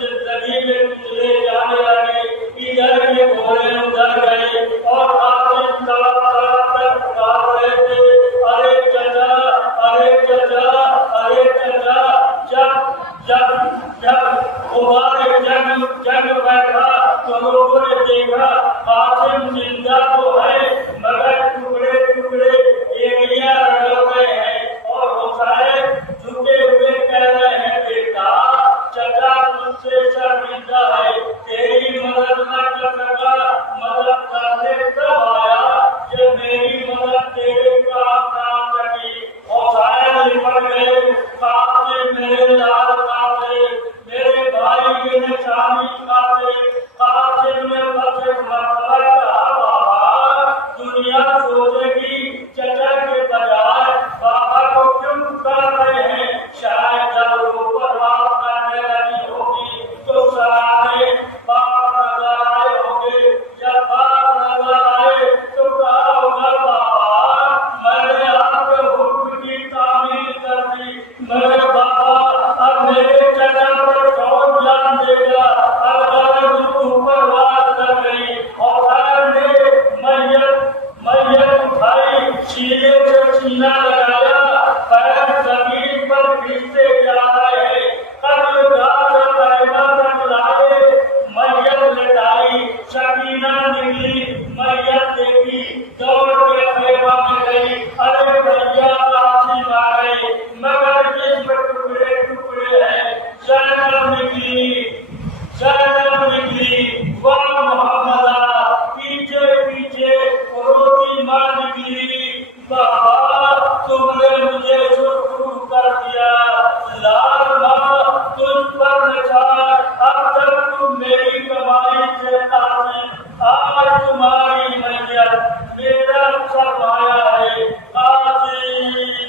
जिंदगी में कुचले जाने लगे। देखा कासिम जिंदा तो है मगर टुकड़े टुकड़े एरिया रगड़ गए हैं और हुसैन झुके हुए कह रहे हैं बेटा चचा तुझसे शर्मिंदा है तेरी मदद न कर सका मदद करने तब आया जब मेरी मदद तेरे काम ना सकी हुसैन निपट गए कासे मेरे लाल कासे मेरे भाई के निशानी कासे कासे में बसे मरतबा बाबा दुनिया सोचेगी चचा के बजाय बाबा को क्यों कर रहे हैं शायद जब ऊपर बात करने लगी होगी तो सारे बाप नजर आए होंगे जब बाप नजर आए तो कहा होगा बाबा मैंने आपके हुक्म की तामील कर दी मेरे बाबा अब मेरे चचा पर कौन जान देगा अगर ऊपर बात कर गई और मैयत उठाई सीने से सीना लगाया पैर जमीन पर खींचते जा रहे हैं लाए मैयत लटाई सकीना निकली मैयत देखी दौड़ के सेवा में गई अरे भैया काशी आ गई मगर जिसमें टुकड़े टुकड़े हैं जैनब निकली वाह मोहम्मदा पीछे पीछे रोटी मार निकली बाबा तुमने मुझे शुरू कर दिया लाल माँ तुझ पर निशान अब तक तुम मेरी कमाई से तासीर आज तुम्हारी मैयत मेरा सरमाया है काशी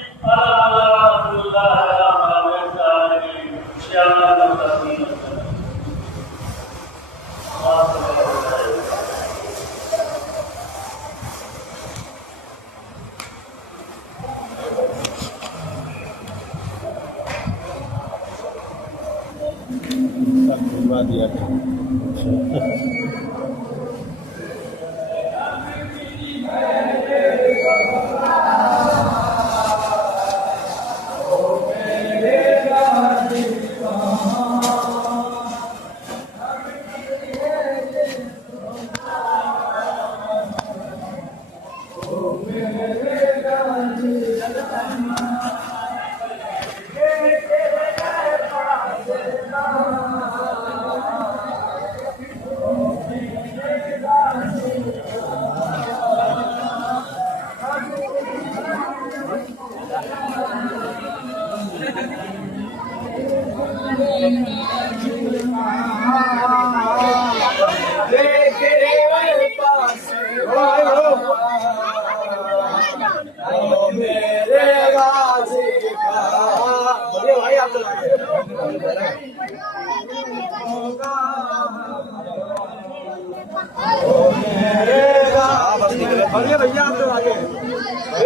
दिया भैया आप लोग आगे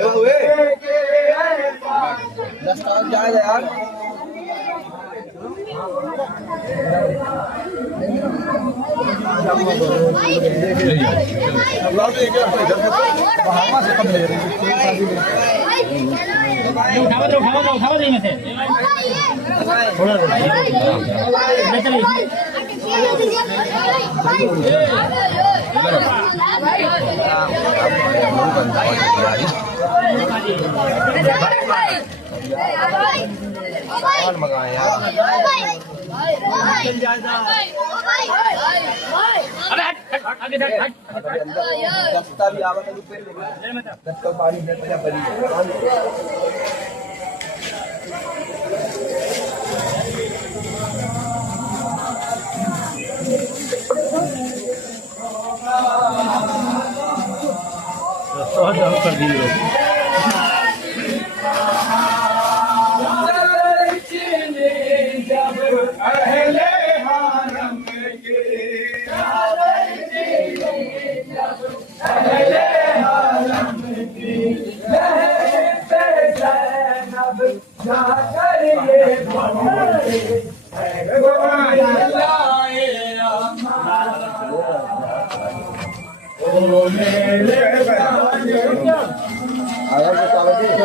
हुए जाएगा यार उठावा दे में से थोड़ा मंगाए दस्ता भी आवा दस्ता पानी कर दिए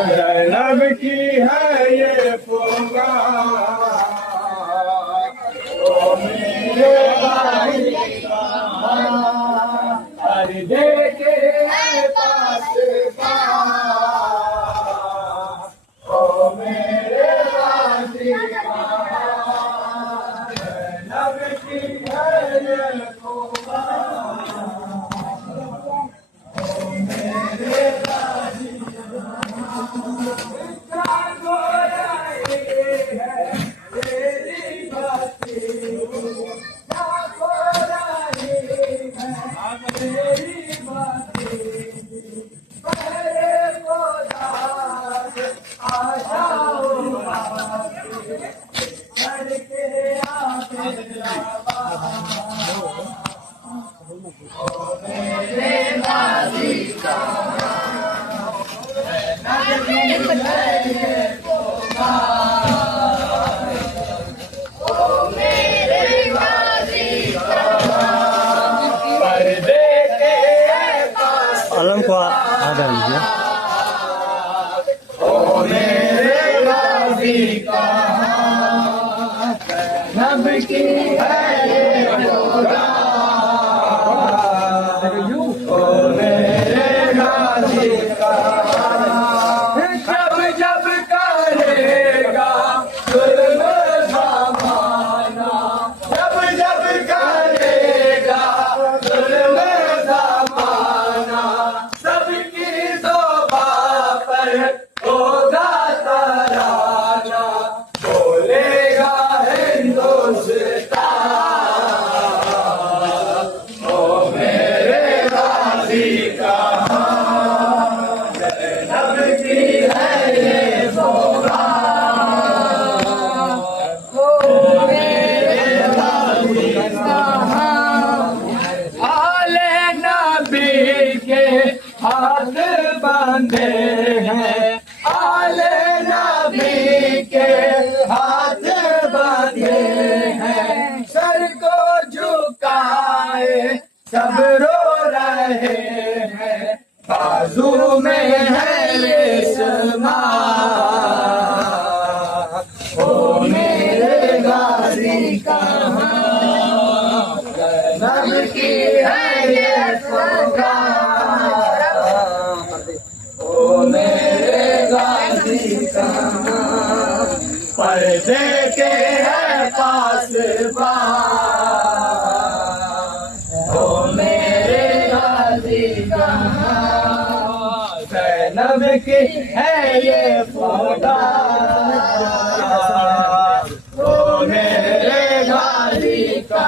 जैनब की है ये पोगा ओ मेरे भाई पर्दे के पास ओ मेरे गाजी का लब की है ये तोबा ओ मेरे गाजी का गोरा है तेरी बातें क्या गोरा है तेरी बातें पहले खुदा आ जाओ करके आके ओ मेरे गाजी का अलम को आधा लीजिए। ओ मेरे गाजी का नब की है ये खुदा ओ मेरे गाजी का जब जब करेगा जुल्म ज़माना जब जब करेगा जुल्म ज़माना सबकी तौबा पर होगा तराना बोलेगा हिंदुस्तान ओ मेरे गाजी का जैनब की है ये सौगात ओ मेरे गाजी का आले नबी के हाथ बांधे हैं आले नबी के हाथ बांधे हैं सर को झुकाए सब रो रहे हैं बाजू में है रेशमा ओ मेरे गाजी का नब की है ये सौगात ओ मेरे गाजी का पर्दे के है पास ओ मेरे गाजी का जैनब की है ये सौगात ओ मेरे गाजी का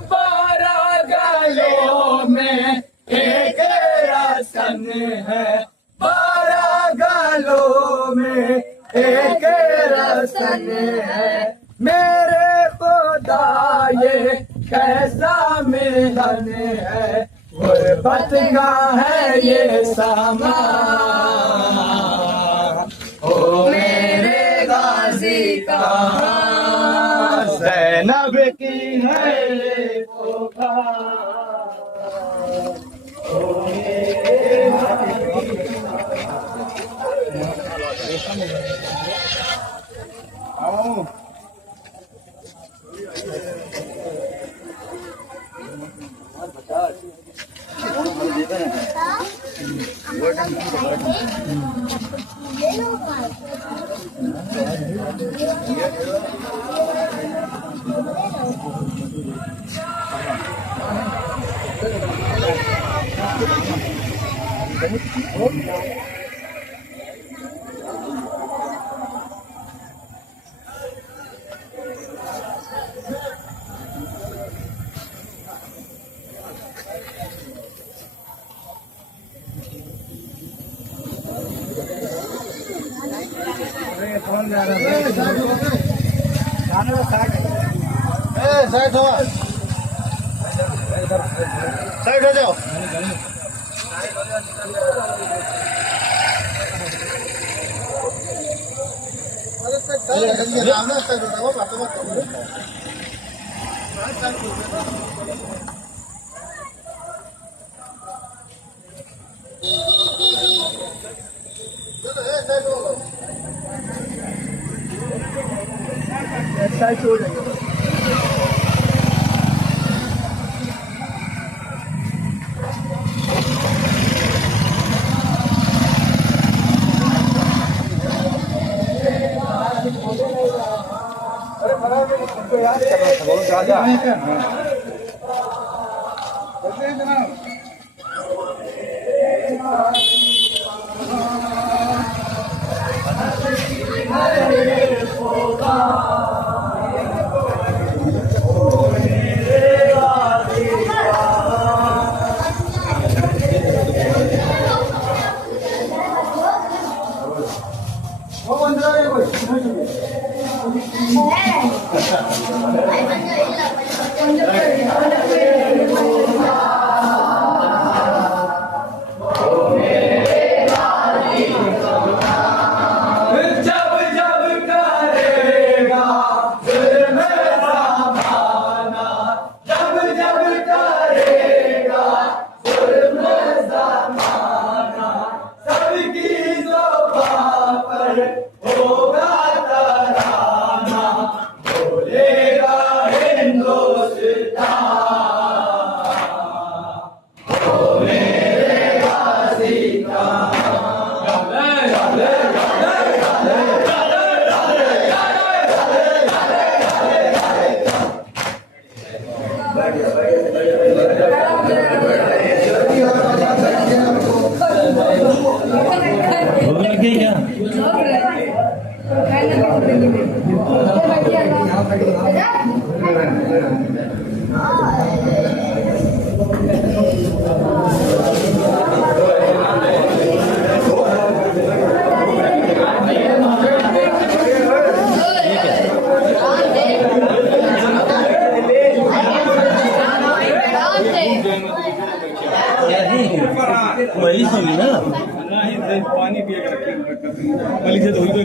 12 गलों में एक रसन है 12 गलों में एक रसन है मेरे खुदा ये कैसा मिलन है गुर्बत का है ये समा ओ मेरे गाजी का ज़ैनब की है ये पुकार ओ मेरे गाजी आओ साइड हो जाओ साइड हो जाएगा भोग लगे क्या? वही सुनी ना पानी पिए गली से धोई गई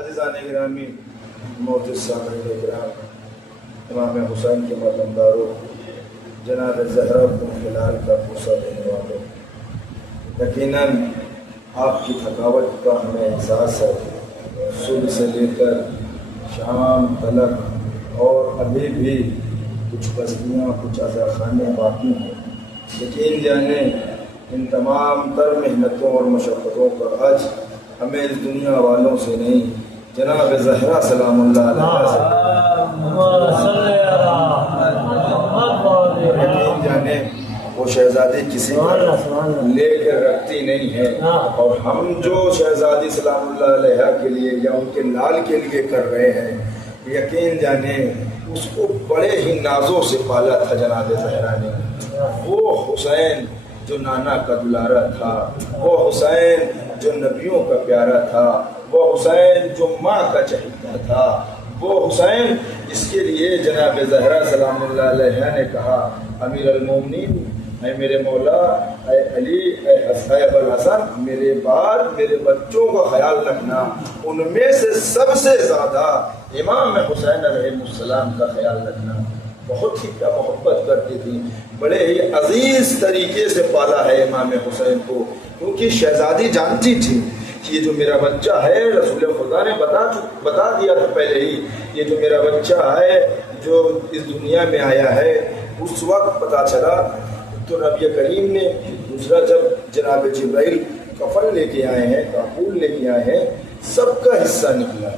अज़ीज़ान गिरामी मोहतरम सामईन इकराम इमाम हुसैन के मतमदारों जनाब ज़हरा को खिलाल का पुरसा देने वालों, यकीनन आपकी थकावट का हमें एहसास है। सुबह से लेकर शाम तलक और अभी भी कुछ बस्तियाँ कुछ अज़ाखाने बाकी हैं। यकीन जाने इन तमाम तर मेहनतों और मशक्क़तों का आज हमें इस दुनिया वालों से नहीं जनाब ज़हरा सलामुल्लाह अलैहा से यकीन जाने वो शहजादी किसी लेकर रखती नहीं है, और हम जो शहजादी सलामुल्लाह अलैहा के लिए या उनके लाल के लिए कर रहे हैं, यकीन जाने उसको बड़े ही नाजों से पाला था जनाब ज़हरा ने। वो हुसैन जो नाना का दुलारा था, वो हुसैन जो नबियों का प्यारा था, वो हुसैन जो माँ का चहीता था, वो हुसैन इसके लिए जनाब ज़हरा सलामुल्लाह अलैहा ने कहा, अमीर अल-मोमिनीन, ऐ मेरे मौला, ऐ अली, ऐ अबुल हसन, मेरे बाद मेरे बच्चों का ख्याल रखना। उनमें से सबसे ज़्यादा इमाम हुसैन अलैहिस्सलाम का ख्याल रखना। बहुत ही क्या मोहब्बत करती थी, बड़े ही अजीज़ तरीके से पाला है इमाम हुसैन को, क्योंकि शहजादी जानती थी कि ये जो मेरा बच्चा है, रसूल खुदा ने बता दिया था पहले ही, ये जो मेरा बच्चा है जो इस दुनिया में आया है, उस वक्त पता चला तो नबी करीम ने दूसरा जब जनाब जिब्राइल कफन लेके आए हैं, काबूल लेके आए हैं, सबका हिस्सा निकला,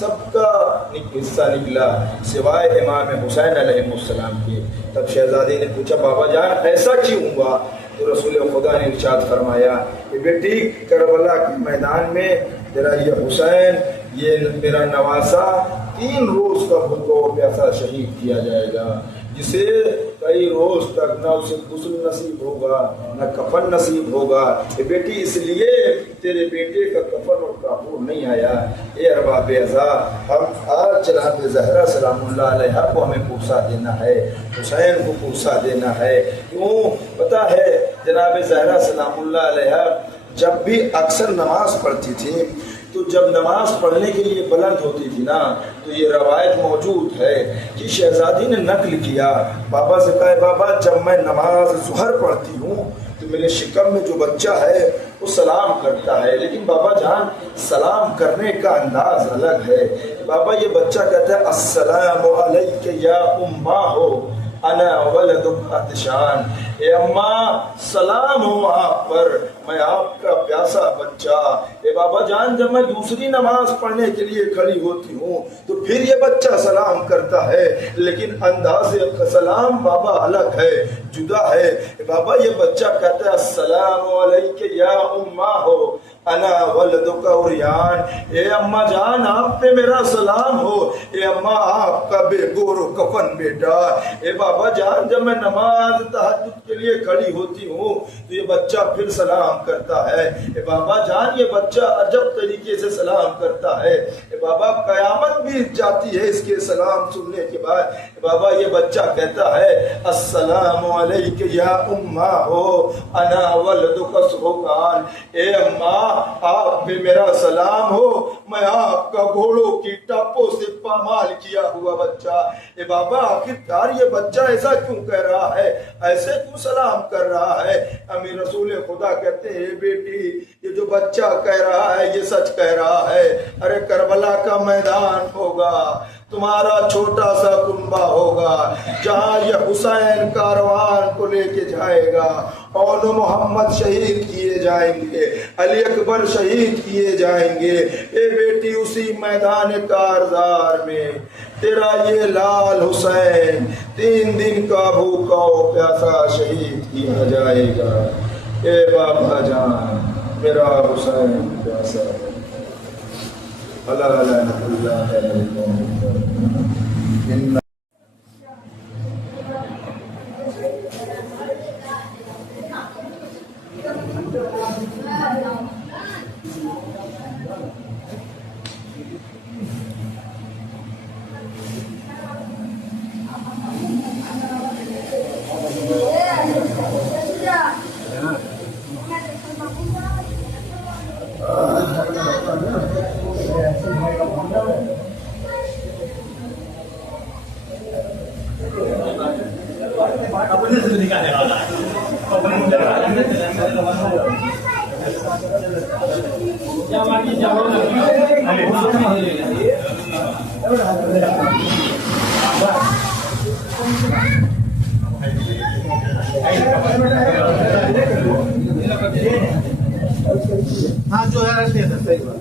सबका हिस्सा निकला सिवाय इमाम हुसैन अलैहिस्सलाम के। तब शहजादी ने पूछा, बाबा जान ऐसा क्यों हुआ? तो रसूल खुदा ने इरशाद फरमाया कि बेटी, करबला के मैदान में तेरा ये हुसैन, ये मेरा नवासा 3 रोज का भूखा और प्यासा शहीद किया जाएगा, जिसे कई रोज तक न उसे गुस्ल नसीब होगा न कफन नसीब होगा। ये बेटी इसलिए तेरे बेटे का कफन और काफूर नहीं आया। ये अरबाब अज़ा, हम आज जनाब ज़हरा सलामुल्लाह अलैहा को हमें पूसा देना है, हुसैन को पूसा देना है। क्यों पता है, जनाब ज़हरा सलामुल्लाह अलैहा जब भी अक्सर नमाज पढ़ती थी तो जब नमाज पढ़ने के लिए बुलंद होती थी ना, तो ये रवायत मौजूद है कि शहजादी ने नकल किया, बाबा से कहा, बाबा जब मैं नमाज ज़ुहर पढ़ती हूँ तो मेरे शिकम में जो बच्चा है वो सलाम करता है, लेकिन बाबा जान सलाम करने का अंदाज अलग है। बाबा ये बच्चा कहता है अस्सलामु अलैका या उम्मा हो अना वलदुक अतशान, ए अम्मा सलाम हो आप पर, मैं आपका प्यासा बच्चा। ए बाबा जान जब मैं दूसरी नमाज पढ़ने के लिए खड़ी होती हूँ तो फिर ये बच्चा सलाम करता है, लेकिन अंदाज सलाम बाबा अलग है, जुदा है। ए बाबा ये बच्चा कहता है अस्सलामु अलैका या उम्मा हो अना वलदुका उरियान, ए अम्मा जान आप पे मेरा सलाम हो, ए अम्मा आपका बेगोर कफन बेटा। ए बाबा जान जब मैं नमाज तहज्जुद के लिए खड़ी होती हूँ तो ये बच्चा फिर सलाम करता है। ए बाबा जान ये बच्चा अजब तरीके से सलाम करता है। ए बाबा कयामत भी जाती है इसके सलाम सुनने के बाद। ए बाबा ये बच्चा कहता है अस्सलामु अलैका या उम्मा हो अना वलदुका सुबहान, ए अम्मा आप पे मेरा सलाम हो, मैं आपका घोड़ों की टापों से पामाल किया हुआ बच्चा। ए बाबा आखिरकार ये बच्चा ऐसा क्यों कह रहा है, ऐसे क्यों सलाम कर रहा है? अमीर रसूल खुदा कहते हैं बेटी ये जो बच्चा कह रहा है ये सच कह रहा है। अरे करबला का मैदान होगा, तुम्हारा छोटा सा कुंबा होगा जहाँ ये हुसैन कारवान को लेके जाएगा और मोहम्मद शहीद किए जाएंगे, अली अकबर शहीद किए जाएंगे। ए बेटी उसी मैदान कारज़ार में तेरा ये लाल हुसैन 3 दिन का भूखा प्यासा शहीद किया जाएगा। ए बाबा जान मेरा हुसैन प्यासा अल्लाह हाँ जो है रखते हैं सही बात।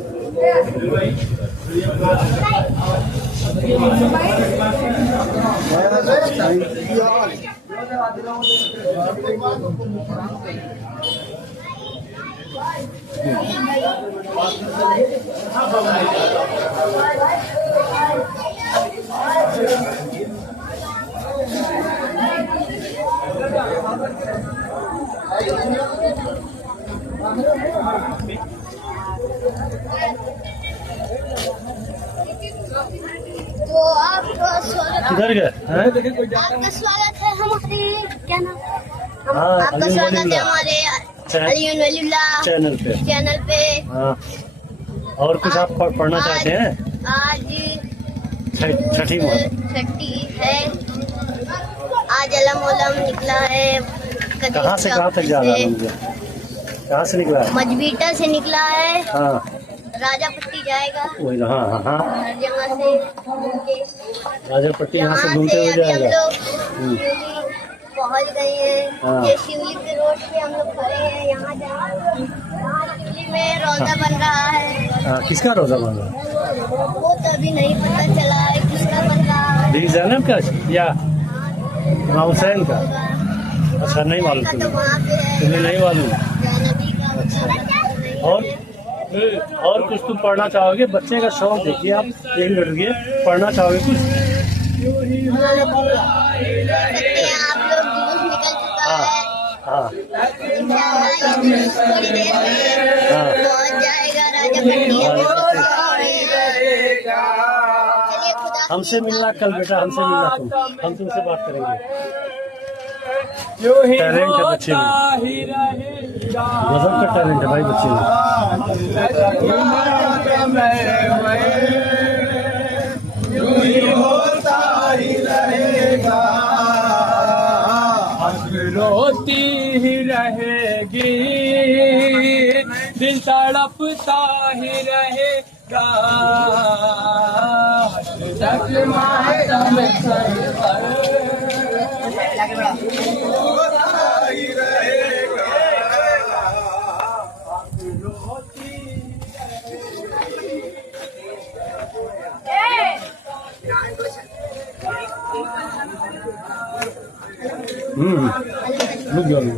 तो आपका स्वागत किधर गए? आपका स्वागत है हमारे क्या नाम हाँ, आपका स्वागत है हमारे अली वलीउल्लाह चैनल पे। हाँ। और कुछ आप पढ़ना चाहते हैं? आज छठी है, आज अलम उलम निकला है। कहाँ से कहाँ तक जा रहा है? कहाँ से निकला है? मजबीटा से निकला है। हाँ राजापट्टी जाएगा। वही हाँ हाँ हाँ हर जगह से राजापट्टी यहाँ से घूमते हुए अभी हम जाएगा। लोग पहुँच गए हैं। हाँ। ये शिवली के रोड पे हम लोग खड़े हैं। यहाँ शिवली में रोजा बन रहा है। हाँ, किसका रोजा बन रहा है? वो तो अभी नहीं पता चला है किसका बन रहा है। दी जैनब का या हुसैन का? अच्छा नहीं मालूम तो तुम्हें? वहाँ पे है तुम्हें नहीं मालूम? जैनबी का नहीं। और कुछ तुम पढ़ना चाहोगे? बच्चे का शौक देखिए आप, 1 मिनट रुकिए, पढ़ना चाहोगे कुछ? सकते हैं आप लोग, जुलूस निकल चुका है। हाँ इंशाअल्लाह जुलूस थोड़ी देर में पहुंच जाएगा राजापट्टी। चलिए खुदा हमसे मिलना कल बेटा, हमसे मिलना तुम, हम तुमसे बात करेंगे। टैलेंट है बच्चे में, गजब का टैलेंट है भाई बच्चे में। रोती ही रहेगी, दिल तड़पता ही रहेगा। रुक जाओ भैया।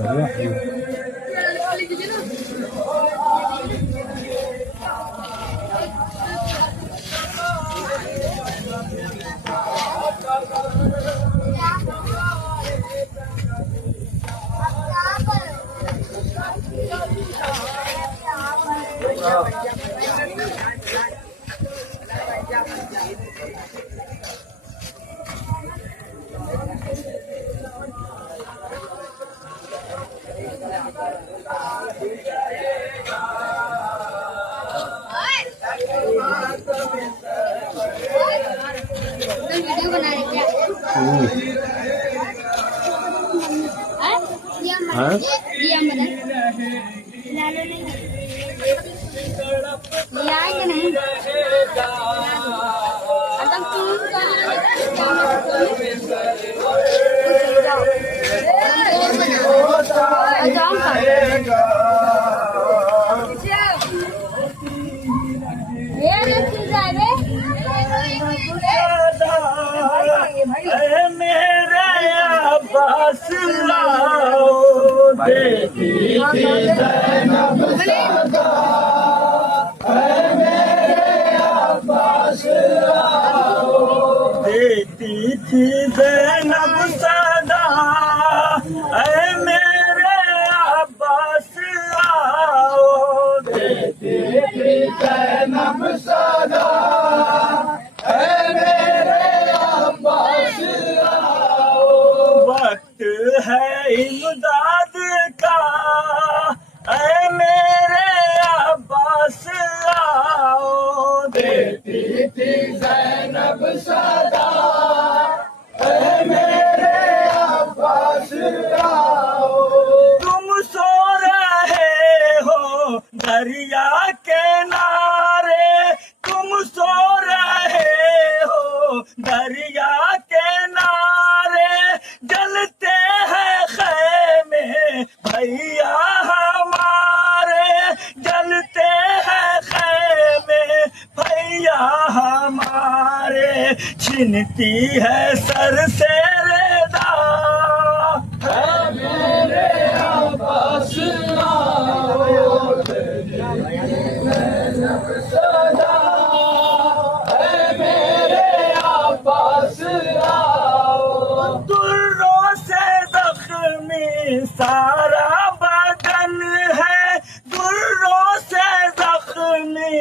वीडियो बना रहे क्या? दिया मदन लालो नहीं लाएंगे नहीं। मतलब तुम मेरे अब्बास लाओ देती थी ज़ैनब सदा, मेरे अब्बास लाओ देती थी ज़ैनब सदा, मेरे अब्बास लाओ देती थी ज़ैनब सदा, वक्त है इमदाद का ऐ मेरे अब्बास आओ देती थी ज़ैनब सदा, ऐ मेरे अब्बास आओ। तुम सो रहे हो दरिया के नारे, तुम सो रहे हो दरिया के नारे, जलते हैं खैमे भैया हमारे, जलते हैं खैमे भैया हमारे, छिनती है सर से रेदा है मेरे अब्बास आओ सदा, है मेरे अब्बास आओ। दुर्रों से जख्मी सारा बदन है, दुर्रों से जख्मी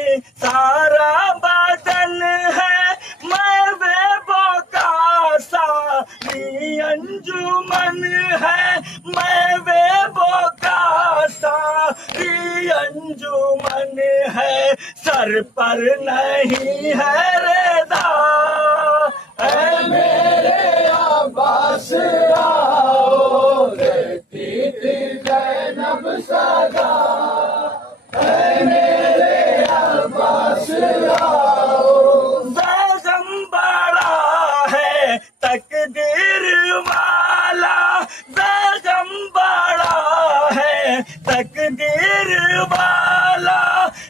सारा बदन है, मैं बेबो का सारी अंजुमन है, मैं बेबो का सारी अंजुमन है, सर पर नहीं है रेदा है मेरे अब्बास आओ देती थी ज़ैनब सदा, है मेरे अब्बास आओ। ज़ैगम बड़ा है तकदीर वाला, ज़ैगम बड़ा है तकदीर वाला,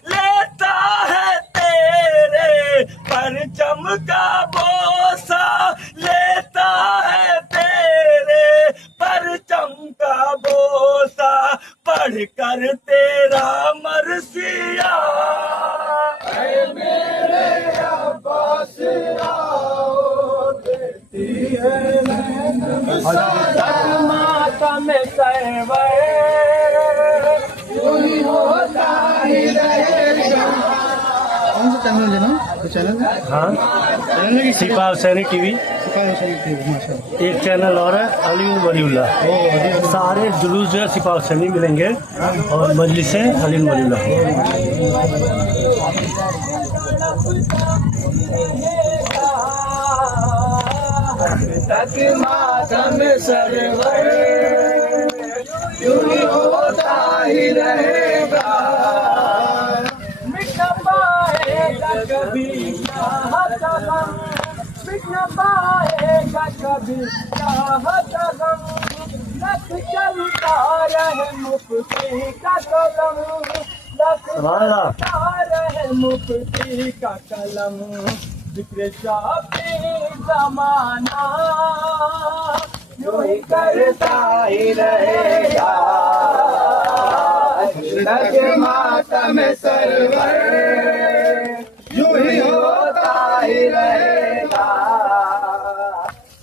लेता है तेरे परचम का बोसा, लेता है तेरे परचम का बोसा, पढ़कर तेरा मरसिया ऐ मेरे अब्बास आओ। मातम सरवर यूं ही होता ही रहेगा। कौन सा चैनल है ना? तो चैनल हाँ, सिपा हुसैनी टीवी। माशाल्लाह। एक चैनल और है अली वलीउल्लाह। सारे जुलूस जो है सिपा हुसैनी मिलेंगे और मजलिसें अली वलीउल्लाह। तक मातम सरवर यूं ही होता ही रहेगा। मिट न पाएगा कभी चाहत गम, मिट न पाएगा कभी चाहत गम। लख चलता रहे मुफ्ती का कलम, लख चलता रहे मुफ्ती का कलम। जिक्र शाफी ज़माना यूं ही करता ही रहेगा। तक मातम सरवर यूं ही होता ही रहेगा।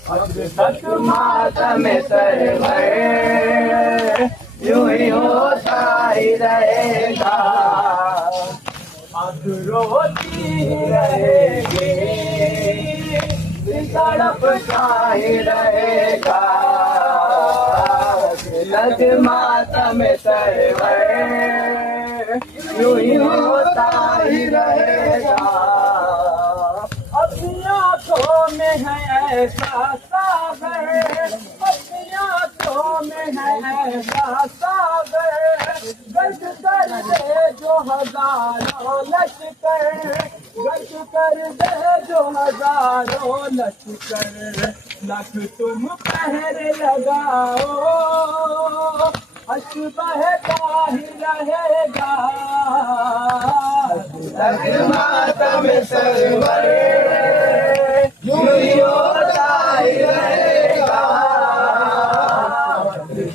तक मातम सरवर यूं ही होता ही रहेगा। अब रोती रहेगी, तड़पता ही रहेगा। लग मातम सरवर यूं ही होता ही रहेगा। अपनी आंखों में है ऐसा सागर, अपनी आंखों में है ऐसा सागर। गर्द कर दे जो हजारों लश्कर, गर्द कर दे जो हजारों लश्कर। लख तुम पहर लगाओ, अश्क बहता ही रहेगा। लख मातम सरवर यूं ही होता ही रहेगा।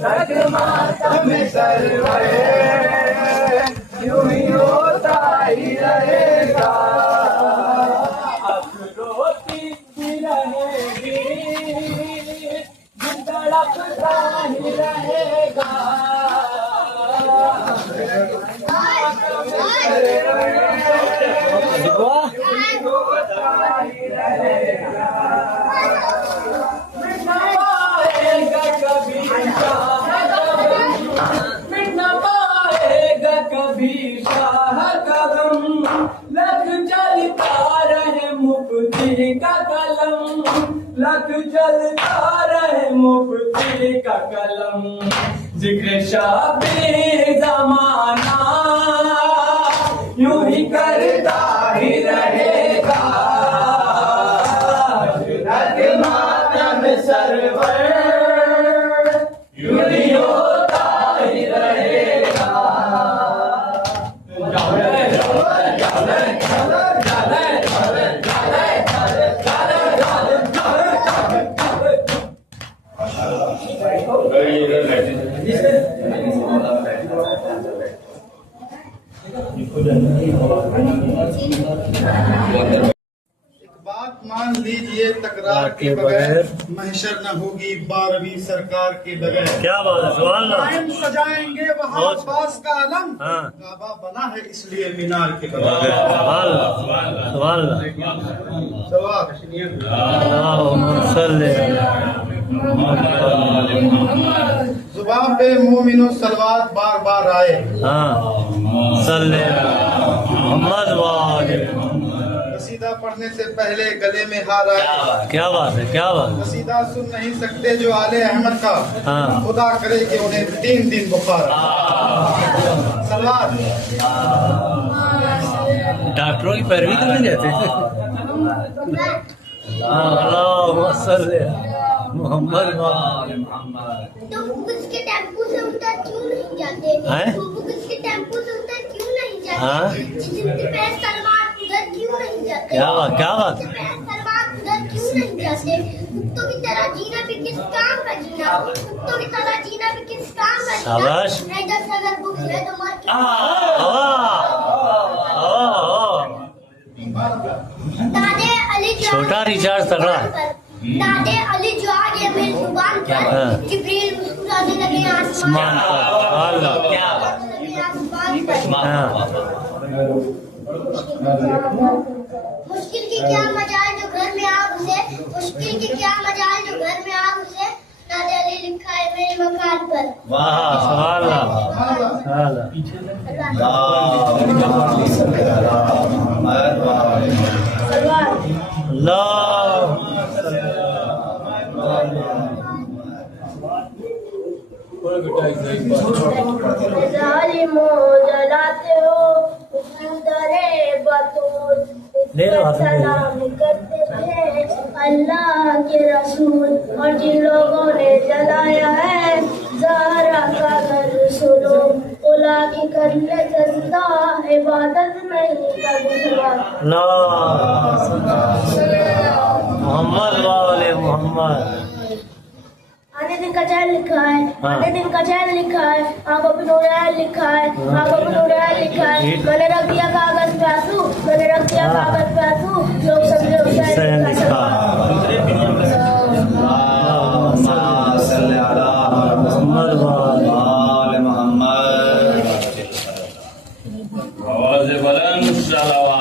लख मातम सरवर यूं ही होता ही रहेगा। अब रोती भी रहेगी, तड़पता ही रहेगा। मिट न पाएगा कभी मिट न पाएगा कभी शाह का गम। लख चलता रहे मुफ्ती का कलम, लख चलता रहे मुफ्ती का कलम। जिक्र शाफी ज़माना यूं ही करता ही रहेगा। तक मातम सरवर यूं ही होता ही रहेगा। बात मान लीजिए तकरार के बगैर महशर न होगी 12वीं सरकार के बगैर। क्या बात है, सुभान अल्लाह। कायम सजाएंगे वहाँ अब्बास का अलम, हाँ। काबा बना है इसलिए मीनार के बगैर। सुभान अल्लाह, सुभान अल्लाह। अल्लाहुम्मा सल्ली जुबान पे मोमिनो सलवात बार बार आए, हाँ सल्ले मोहम्मद वाले। कसीदा पढ़ने से पहले गले में हार आए। क्या बात है, क्या बात है। कसीदा सुन नहीं सकते जो आले अहमद का, हाँ। खुदा करे कि उन्हें 3 दिन बुखार। सलवात डॉक्टरों की पैरवी करने जाते हैं। अल्लाहुम्मा सल्ली मोहम्मद वाले। तो उसके टेम्पो से उतर क्यों नहीं जाते? हैं? तो उसके टेम्पो से उतर क्यों नहीं जाते? हाँ? जिनके पैर सलमान उधर क्यों नहीं जाते? क्या बात, क्या बात। जिनके पैर सलमान उधर क्यों नहीं जाते? कुत्तों की तरह जीना भी किस काम का जीना? कुत्तों की तरह जीना भी किस काम का जीना? शाबाश। है जब अगर भूख है तो मर के दादे अली जान छोटा रिचार्ज तगड़ा है। नादे अली जो आ गया मेरी जुबान पर, जिब्रील मुस्कुराने लगे आसमान पर, लगे आसमान पर। मुश्किल की क्या मजाल जो घर में आग उसे, मुश्किल की क्या मजाल जो घर में आग उसे, नादे अली लिखा है मेरे मकान पर। जलाते हो सलाम करते थे अल्लाह के रसूल, और जिन लोगों ने जलाया है ज़हरा का घर सुनो, उला की करने जज्बा इबादत नहीं कबूला। मोहम्मद वाले मोहम्मद। आने दिन का चैन लिखा है, आने दिन का चैन लिखा है, आंखों पे नूर लिखा है, आंखों पे नूर लिखा है। मैंने रख दिया कागज पे आंसू, मैंने रख दिया कागज पे आंसू, लोग समझे हुसैन लिखा। आवाज़ बुलंद सलावत।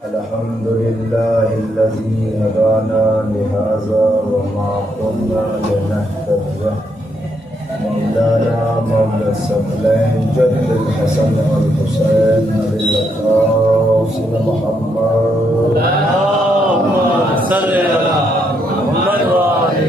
अल्हम्दुलिल्लाहिल्लज़ी हदाना लिहाज़ा वमा कुन्ना लिनहतदिया मौलाना मौला सबलैन जद्दुल हसन वल हुसैन नबिय्युल्लाह मुहम्मद सल्लल्लाहु अलैहि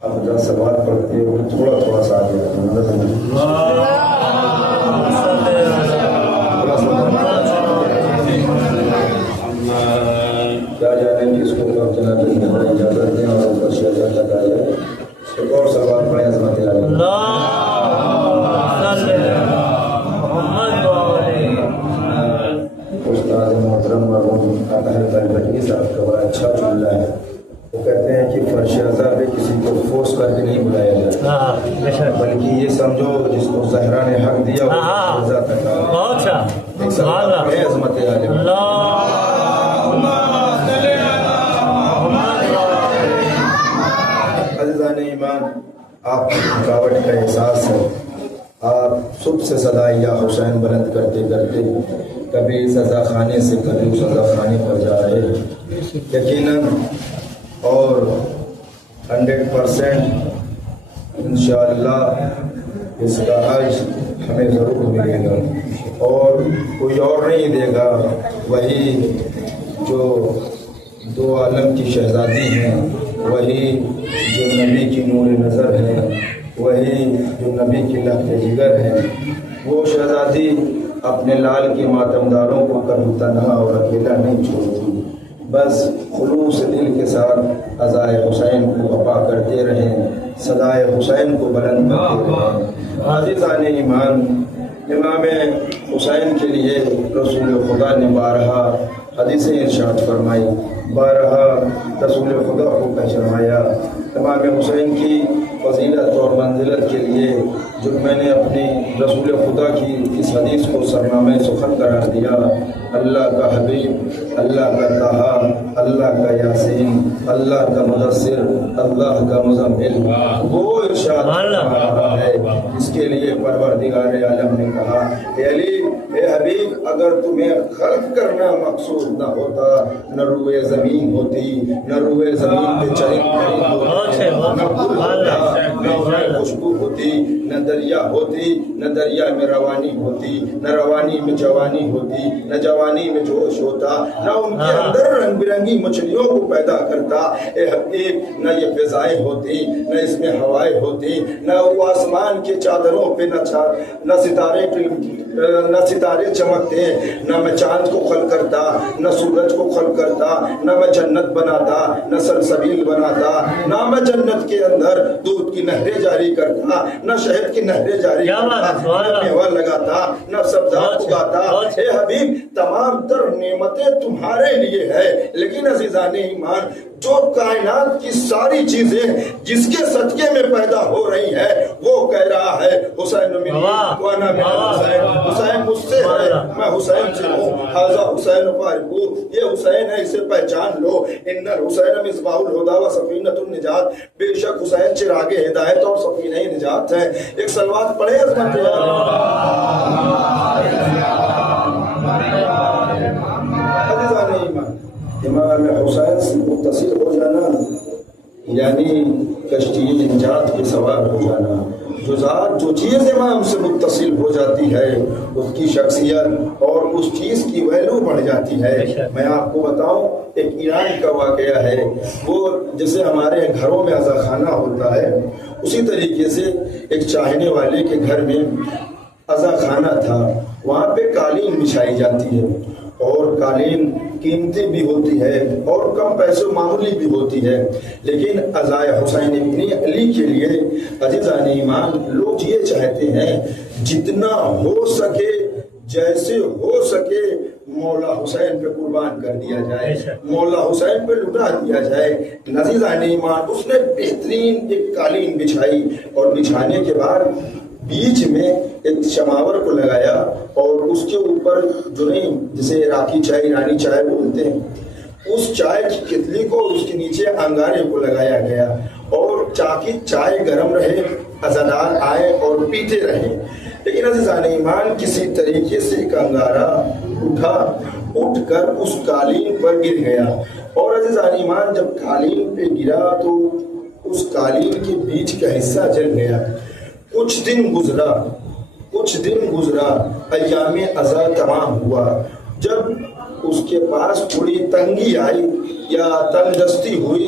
आप जरा सवाल पढ़ते हो थोड़ा थोड़ा सा आगे क्या जाने कि इसको कब चला इजाजत दें और ऊपर शेयर लगाए एक और सवाल पढ़े अजमत उस्ताद मोहतरम भटनी साहब का बड़ा अच्छा जुमला है। वो कहते हैं कि फर्श अज़ा पे किसी को फोर्स करके नहीं बुलाया जाता, बल्कि ये समझो जिसको ज़हरा ने हक दिया वो अज़ा तक अज़मत अज़ीज़ान ईमान, आपकी थकावट का एहसास है। आप सुबह से सदा या हुसैन बुलंद करते करते कभी सज़ा खाने से कभी सज़ा खाने पर जा रहे हैं। यकीनन और 100% इंशाअल्लाह इसका हज हमें ज़रूर मिलेगा और कोई और नहीं देगा, वही जो दो आलम की शहज़ादी हैं, वही जो नबी की नूर नज़र है, वही जो नबी की लहज़े जिगर है। वो शहज़ादी अपने लाल के मातमदारों को कभी तन्हा और अकेला नहीं छोड़ती, बस खुलूस दिल के साथ अज़ाए हुसैन को वफ़ा करते रहें, सदाए हुसैन को बुलंद करते रहें। अज़ीज़ान ईमान, इमाम हुसैन के लिए रसूल खुदा ने बारहा हदीसें इरशाद फरमाई, बारहा रसूल खुदा को पहचानाया। इमाम हुसैन की फजीलत और मंजिलत के लिए जो मैंने अपने रसूल खुदा की इस हदीस को सरनामे सुखन करार दिया, अल्लाह का हबीब, अल्लाह का ताहा, अल्लाह का यासीन, अल्लाह का मुदस्सिर, अल्लाह का मुज़म्मिल, वो इरशाद रहा है। इसके लिए परवरदिगार आलम ने कहा, ए अली, ए हबीब, अगर तुम्हें खल्क करना मकसूद न होता, न रूए ज़मीन होती, न रूए ज़मीन पे चरिंद होते, न फूल होता, न खुशबू होती, न दरिया होती, न दरिया में रवानी होती, न रवानी में जवानी होती, न जवानी में जोश होता, न उनके अंदर रंग बिरंगी मछलियों को पैदा करता, ए हबीब, न ये फिजाएं होती, न इसमें हवाएं होती, न वो आसमान के चादरों पे न सितारे चमकते, न मैं चांद को खल करता, न सूरज को खल करता, न मैं जन्नत बनाता, न सलसबील बनाता, न मैं जन्नत के अंदर दूध की नहरें जारी करता, न शहद की नहरें जारी करता, न मेवा लगाता, न सब्जात उगाता। ए हबीब, तमाम तर नेमतें तुम्हारे लिए है, लेकिन अजीजाने ईमान, जो कायनात की सारी चीजें जिसके सदके में पैदा हो रही है, वो कह रहा है हुसैन हुसैन मुझसे है, मैं हुसैन से हूँ, हाजा हुसैन फारिकू, ये हुसैन है, इसे पहचान लो। इन्नल हुसैन मिसबाहुल हुदा व सफीनतुन निजात, बेशक हुसैन चिरागे हिदायत और सफीने निजात है। एक सलवात पढ़े अज़मत इमाम हुसैन से मुत्तसिल हो जाना यानी कश्ती निजात पे सवार हो जाना। जो चीज़ इमाम से मुत्तसिल हो जाती है, उसकी शख्सियत और उस चीज़ की वैल्यू बढ़ जाती है। मैं आपको बताऊं, एक ईरान का वाकया है, वो जैसे हमारे घरों में अज़ा खाना होता है, उसी तरीके से एक चाहने वाले के घर में अज़ा खाना था। वहाँ पे कालीन बिछाई जाती है और कालीन कीमती भी होती है और कम पैसे मामूली भी होती है, लेकिन अज़ाए हुसैन इब्न अली के लिए अज़ीज़ान ईमान लोग ये चाहते हैं जितना हो सके, जैसे हो सके, मौला हुसैन पे कुर्बान कर दिया जाए, मौला हुसैन पे लुटा दिया जाए। अज़ीज़ान ईमान, उसने बेहतरीन एक कालीन बिछाई और बिछाने के बाद बीच में एक चमावर को लगाया और उसके ऊपर जो नहीं, जिसे इराकी चाय, ईरानी चाय बोलते हैं, उस चाय की कितली को उसके नीचे अंगारे को लगाया गया और ताकि चाय गर्म रहे, अज़ादार आए और पीते रहे। लेकिन अज़ीज़ान ईमान, किसी तरीके से एक अंगारा उठकर उस कालीन पर गिर गया और अज़ीज़ान ईमान, जब कालीन पे गिरा तो उस कालीन के बीच का हिस्सा जल गया। कुछ दिन गुजरा, अय्यामे अज़ा तमाम हुआ। जब उसके पास थोड़ी तंगी आई या तंगदस्ती हुई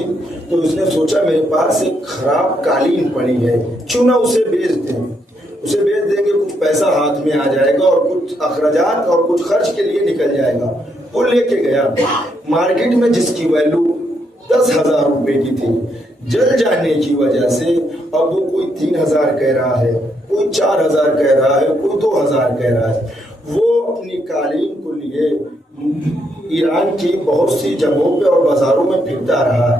तो उसने सोचा मेरे पास एक खराब कालीन पड़ी है, क्यों ना उसे बेच दें। उसे बेच देंगे, कुछ पैसा हाथ में आ जाएगा और कुछ अखराजात और कुछ खर्च के लिए निकल जाएगा। वो लेके गया मार्केट में, जिसकी वैल्यू 10,000 रुपए की थी। जल जाने की वजह से अब वो कोई 3,000 कह रहा है, कोई 4,000 कह रहा है, कोई 2,000 कह रहा है। वो अपनी कालीन को लिए ईरान की बहुत सी जगहों पे और बाजारों में फिरता रहा।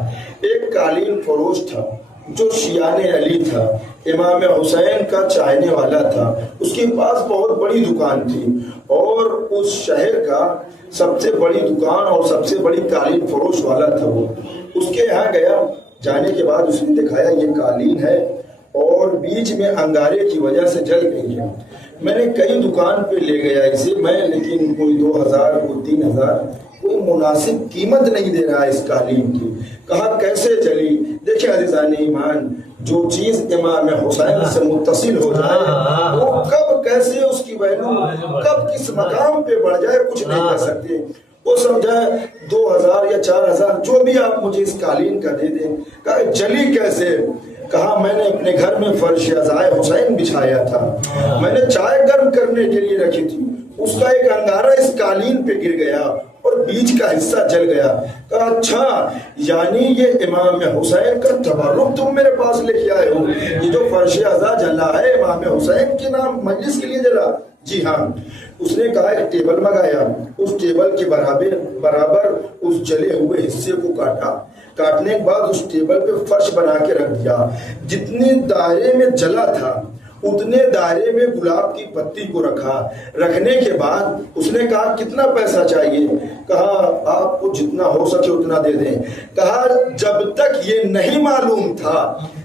एक कालीन फरोश था जो शियाने अली था, इमाम हुसैन का चाहने वाला था। उसके पास बहुत बड़ी दुकान थी और उस शहर का सबसे बड़ी दुकान और सबसे बड़ी कालीन फरोश वाला था वो। उसके यहाँ गया, जाने के बाद उसने दिखाया ये कालीन है और बीच में अंगारे की वजह से जल गई है। मैंने कई दुकान पे ले गया इसे मैं, लेकिन कोई 2,000, कोई 3,000, कोई मुनासिब कीमत नहीं दे रहा इस कालीन की। कहा कैसे चली? देखिए अज़ीज़ान ईमान, जो चीज इमाम हुसैन से मुत्तसिल हो जाए वो कब कैसे उसकी वैल्यू कब किस मकाम पे बढ़ जाए कुछ नहीं कर सकते। वो समझा 2,000 या 4,000 जो भी आप मुझे इस कालीन का दे दें। कहा जली कैसे? कहा मैंने अपने घर में फर्श अज़ाए हुसैन बिछाया था, मैंने चाय गर्म करने के लिए रखी थी, उसका एक अंगारा इस कालीन पे गिर गया और बीच का हिस्सा जल गया। कहा अच्छा, यानी ये इमाम हुसैन का तबर्रुक तुम मेरे पास लेके आए हो? ये जो फर्श अज़ा जला है इमाम हुसैन के नाम मजलिस के लिए जला? जी हाँ, उसने कहा एक टेबल मंगाया, उस टेबल के बराबर उस जले हुए हिस्से को काटने के बाद उस टेबल पे फर्श बना के रख दिया। जितने दायरे में जला था उतने दायरे में गुलाब की पत्ती को रखने के बाद उसने कहा कितना पैसा चाहिए? कहा आपको जितना हो सके उतना दे दें। कहा जब तक ये नहीं मालूम था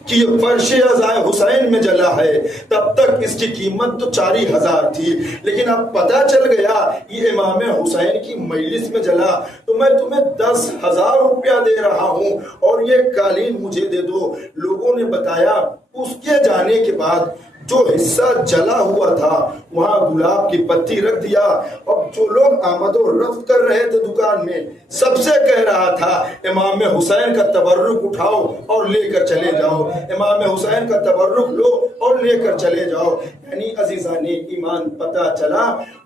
कि ये फर्शे अज़ाए हुसैन में जला है तब तक इसकी कीमत तो 4000 थी, लेकिन अब पता चल गया ये इमाम हुसैन की मजलिस में जला तो मैं तुम्हें 10,000 रुपया दे रहा हूँ और ये कालीन मुझे दे दो। लोगों ने बताया उसके जाने के बाद जो हिस्सा जला हुआ था वहां गुलाब की पत्ती रख दिया। अब जो लोग आमद और रफ्त कर रहे थे दुकान में सबसे कह रहा था इमाम हुसैन का तबर्रुक उठाओ और लेकर चले जाओ, इमाम हुसैन का तबर्रुक लो और लेकर चले जाओ। यानी अजीजाने ईमान पता चला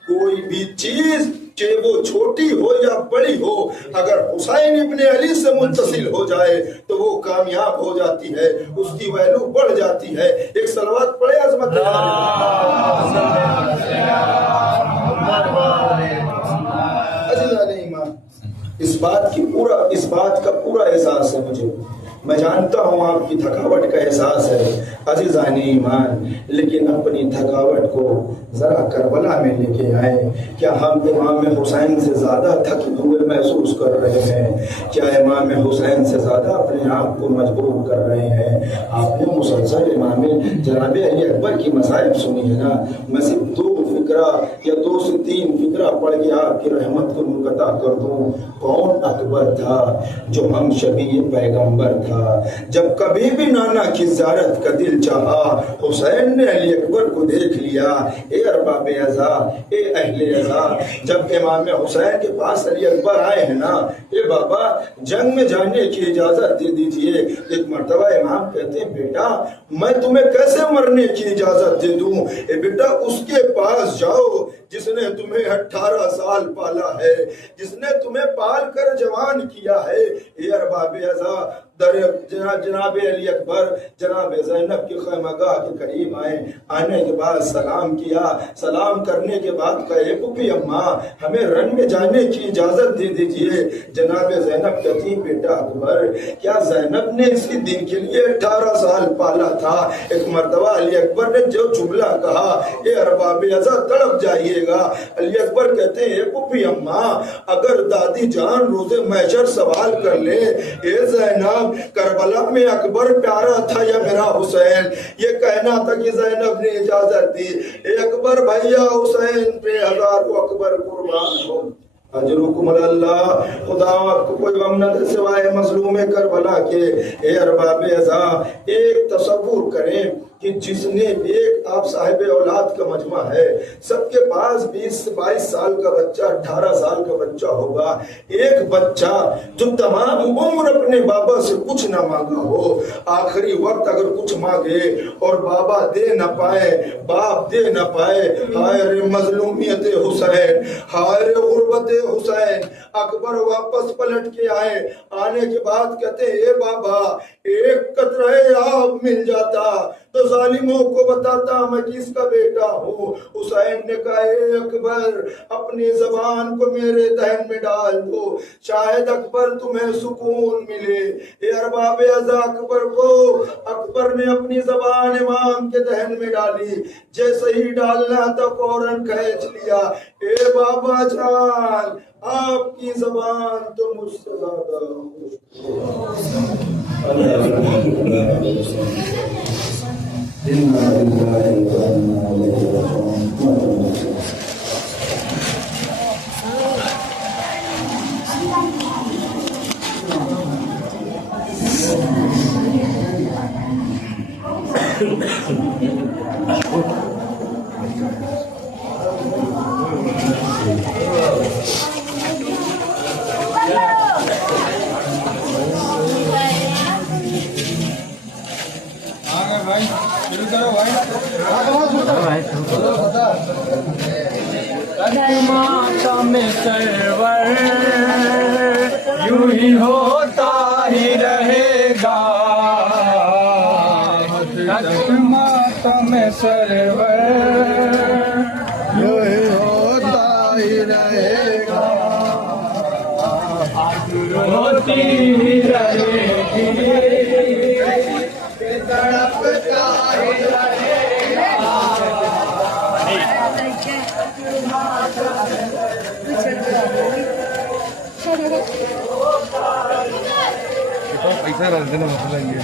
कोई भी चीज चाहे वो छोटी हो या बड़ी हो अगर हुसैन इब्ने अली से मुत्तसिल हो जाए तो वो कामयाब हो जाती है, उसकी वैल्यू बढ़ जाती है। एक सलवात पढ़े अजमत इस बात का पूरा एहसास है मुझे। मैं जानता हूँ आपकी थकावट का एहसास है अजीज़ाने ईमान, लेकिन अपनी थकावट को जरा करबला में लेके आए। क्या हम इमाम हुसैन से ज्यादा थके हुए महसूस कर रहे हैं? क्या इमाम हुसैन से ज्यादा अपने आप को मजबूर कर रहे हैं? आपने मुसलसल इमाम जनाब अली अकबर की मसाइब सुनी है ना। मैं सिर्फ 2 फिक्रा या 2 से 3 फिक्रा पढ़ के आपकी रहमत को मुनक़ता कर दूं। कौन अकबर था? जो हम शबी पैगंबर था। जब कभी भी नाना की ज़ियारत का दिल चाहा हुसैन ने अली अकबर को देख लिया। ए अरबाब अज़ा, ए अहले अज़ा, जब इमाम हुसैन के पास अली अकबर आए हैं ना, ए बाबा जंग में जाने की इजाजत दे दीजिए। एक मर्तबा इमाम कहते हैं बेटा मैं तुम्हें कैसे मरने की इजाजत दे दूं? ए बेटा उसके पास जाओ जिसने तुम्हें 18 साल पाला है, जिसने तुम्हें पाल कर जवान किया है। ए अरबाब अज़ा, जनाब अली अकबर जनाब ज़ैनब की खैमगाह के करीब आए। आने के बाद सलाम किया। सलाम करने के बाद कहे पुपी अम्मा हमें रन में जाने की इजाजत दे दीजिए। जनाब ज़ैनब कहती बेटा अकबर क्या ज़ैनब ने इसी दिन के लिए 18 साल पाला था? एक मर्तबा अली अकबर ने जो जुमला कहा ये अरबाब अज़ा तड़प जाइएगा। अली अकबर कहते हैं पुपी अम्मा अगर दादी जान रोज़े महशर सवाल कर ले ए ज़ैनब करबला में अकबर प्यारा था या मेरा हुसैन? ये कहना था कि ज़ैनब ने इजाजत दी। ए अकबर भैया हुसैन पे 1000 अकबर कुर्बान हो। अजरुकुम अल्लाह, खुदा आपको कोई गम न दे सिवाय मजलूम करबला के। ए अरबाब अज़ा एक तसव्वुर करें कि जिसने एक आप साहिब औलाद का मजमा है, सबके पास 20-22 साल का बच्चा 18 साल का बच्चा होगा। एक बच्चा जो तमाम उम्र अपने बाबा से कुछ ना मांगा हो, आखिरी वक्त अगर कुछ मांगे और बाबा दे न पाए, बाप दे न पाए, हाय रे मजलूमियत हुसैन, हाय रे गुर्बत हुसैन। अकबर वापस पलट के आए। आने के बाद कहते ए बाबा एक कतरे आब मिल जाता तो जालिमों को बताता मैं किसका बेटा हूँ। हुसैन ने कहा अकबर अपनी जबान को मेरे दहन में डाल दो, शायद अकबर तुम्हें सुकून मिले। ए अरबाब अज़ा अकबर ने अपनी जबान इमाम के दहन में डाली। जैसे ही डालना था फौरन खींच लिया। ए बाबा जान आपकी जबान तो मुझसे ज्यादा माता में सरवर यूं ही होता ही रहेगा। माता में सरवर होती ही रहेगी, तड़पता ही रहेगा। पैसा रख देना मसला ये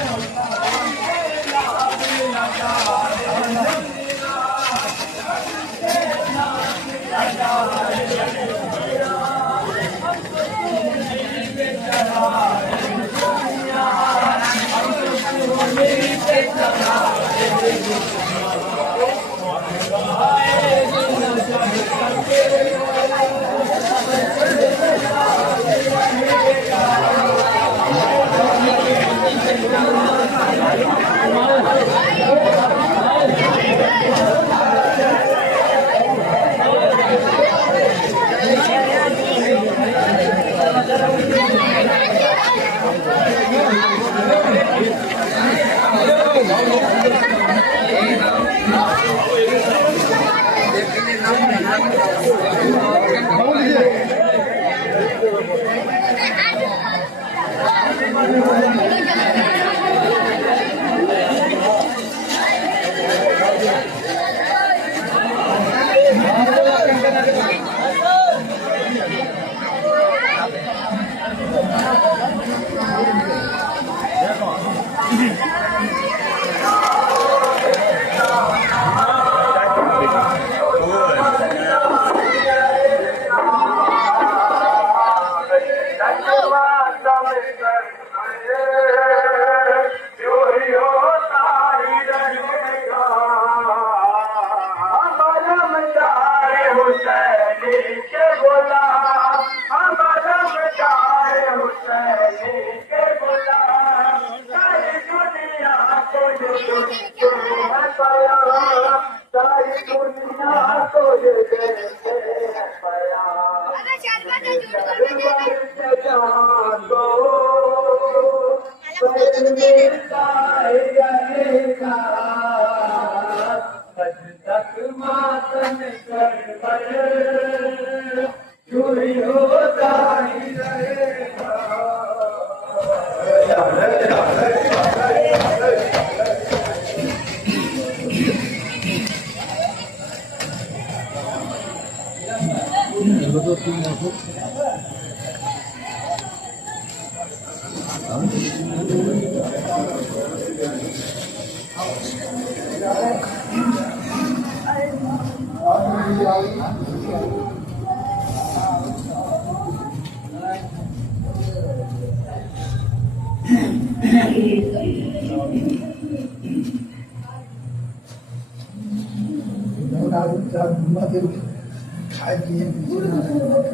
खाए पिए